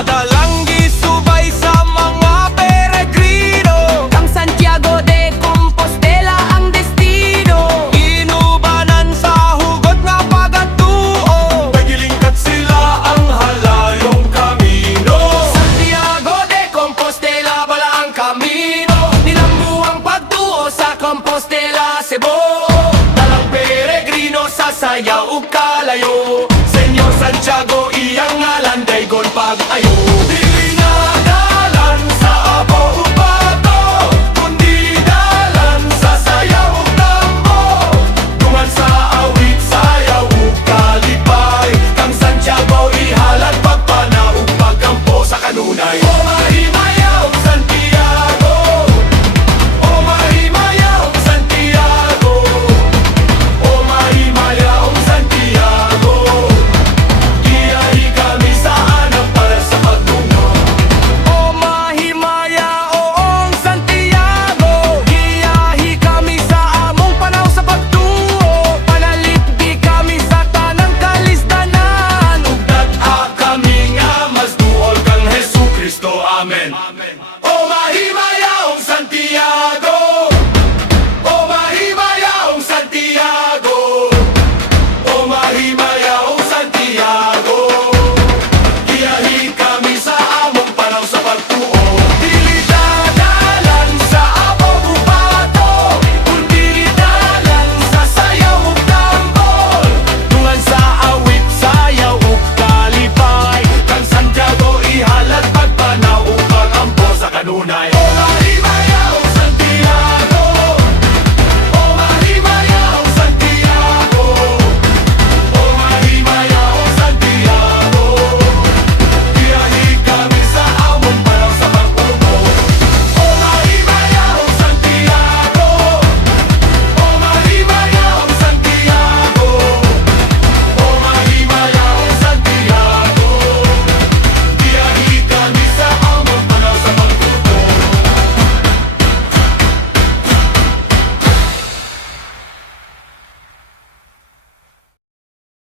Adalang gisubay sa mga peregrino. Kang Santiago de Compostela ang destino. Inubanan sa hugot nga pagatuo. Nagilingkat sila ang halayong kamino. Santiago de Compostela bala ang kamino. Nilambu ang pagtuo sa Compostela, Cebu. Dalang peregrino sa sayaw ug kalayo. Senyor Santiago iyang ngalan daygon pag-ayo.